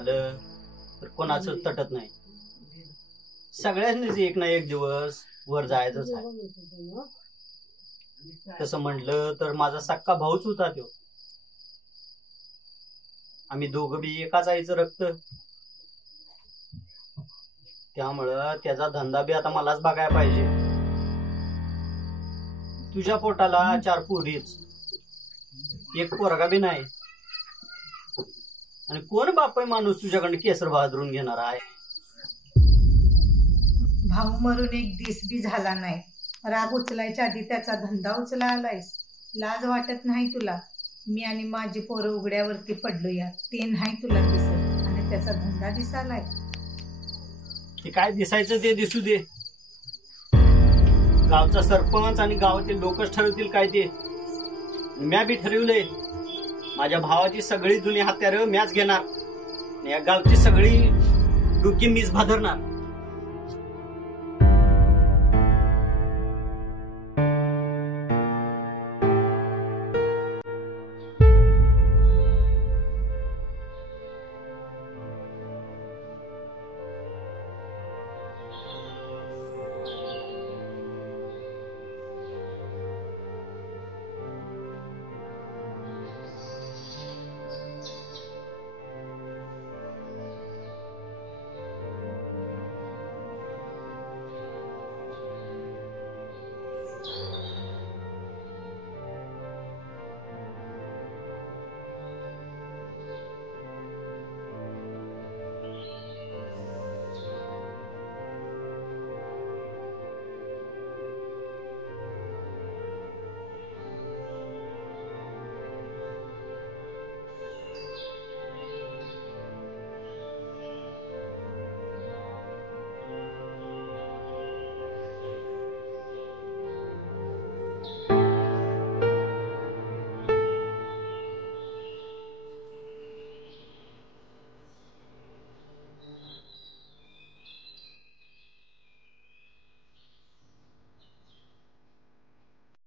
झालं तर कोणाचं तटत नाही. सगळ्यांनीच एक ना एक दिवस वर जायचंच आहे. तसं म्हटलं तर माझा सक्का भाऊच होता तो. आम्ही दोघं बी एकाच आईचं रक्त. त्यामुळं त्याचा धंदा बी आता मलाच बघायला पाहिजे. तुझ्या पोटाला 4 पोरीच, एक पोरगा बी नाही. आणि कोण बापाई माणूस तुझ्याकडे केसर बहादरून घेणार आहे? भाऊ मरून एक दिस बी झाला नाही. राग उचलायच्या आधी त्याचा धंदा उचला आलायस. लाज वाटत नाही तुला? मी आणि माझी पोरं उघड्यावरती पडलोया, ते नाही तुला दिसत, आणि त्याचा धंदा दिसालाय. ते काय दिसायचं ते दिसू दे. गावचा सरपंच आणि गावातील लोकच ठरवतील काय ते. म्या बी ठरवलंय, माझ्या भावाची सगळी जुनी हत्यारं म्याच घेणार. या गावची सगळी डुकी मीच भादरणार.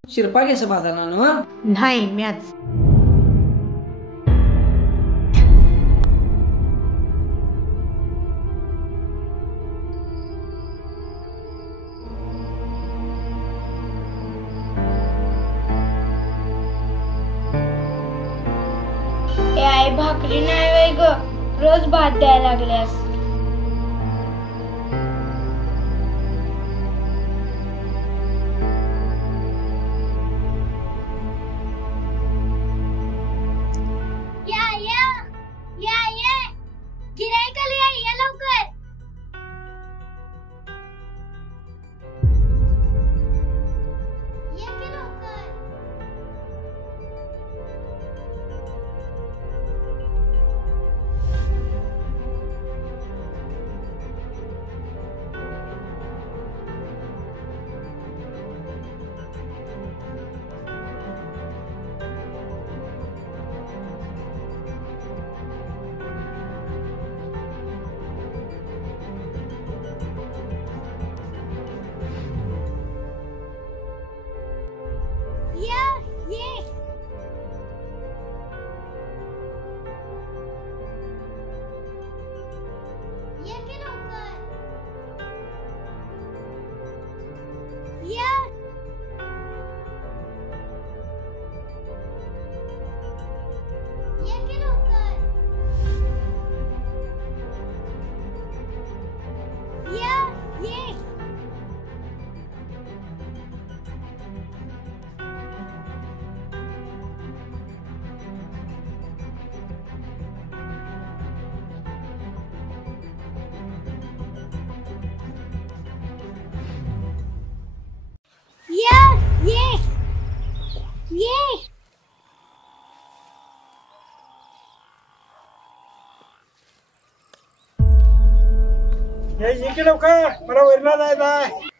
शिरपा केस बांधणार ना? नाही, म्याच. ए आई, भाकरी नाही वय ग, रोज भात द्यायला लागल्यास. इकडे लवकर, मला वरला जायचं आहे.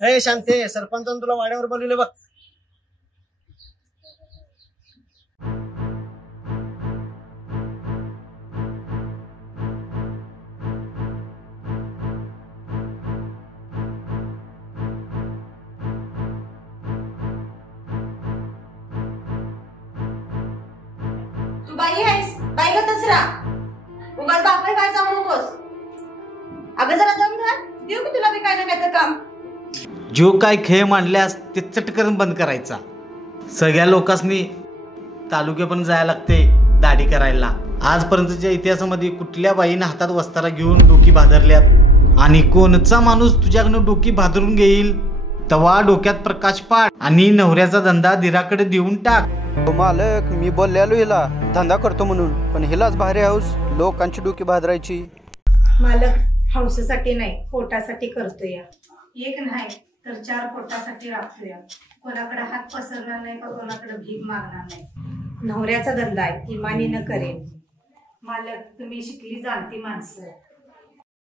हे शांते, सरपंचानं तुला वाड्यावर बोलवले बघ. तू बाई आहेस, बाईगतच राहा. उगाच बापाय काय जाऊ नकोस. अगं जरा दम धर, देऊ की तुला बी काय ना काय तर काम. जो काय खेळ मांडल्यास ते चटकन बंद करायचा. सगळ्या लोकांनी तालुक्यापर्यंत जायला लागते दाढी करायला. आजपर्यंतच्या इतिहासामध्ये कुठल्या बाईनं हातात वस्तारा घेऊन डोकी भादरल्यात आणि कोणचा माणूस तुझ्याकडनं डोकी भादरून घेईल तवा डोक्यात प्रकाश पाड आणि नवऱ्याचा धंदा धीराकडे देऊन टाक. मालक, मी बोललेलो हिला धंदा करतो म्हणून, पण हिलाच भारी हाऊस लोकांची डोकी भादरायची. मालक हौसेसाठी नाही, पोटासाठी करतोय. एक नाही तर 4 पोटासाठी राखतोय. कोणाकडे हात पसरणार नाही, का कोणाकडे भीक मागणार नाही. नवऱ्याचा धंदा आहे, इमानीनं करेन. मालक, तुम्ही शिकली जाणती माणसं.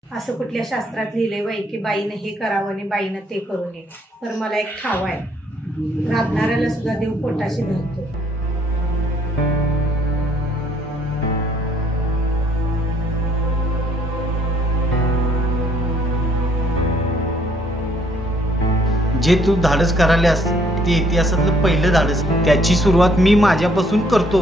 असं कुठल्या शास्त्रात लिहिलंय बाई की बाईनं हे करावं आणि बाईनं ते करू नये. तर मला एक ठाव आहे, राबणाऱ्याला सुद्धा देव पोटाशी धरतो. जे तू धाडस करायलास ते इतिहासातलं पहिलं धाडस. त्याची सुरुवात मी माझ्यापासून करतो.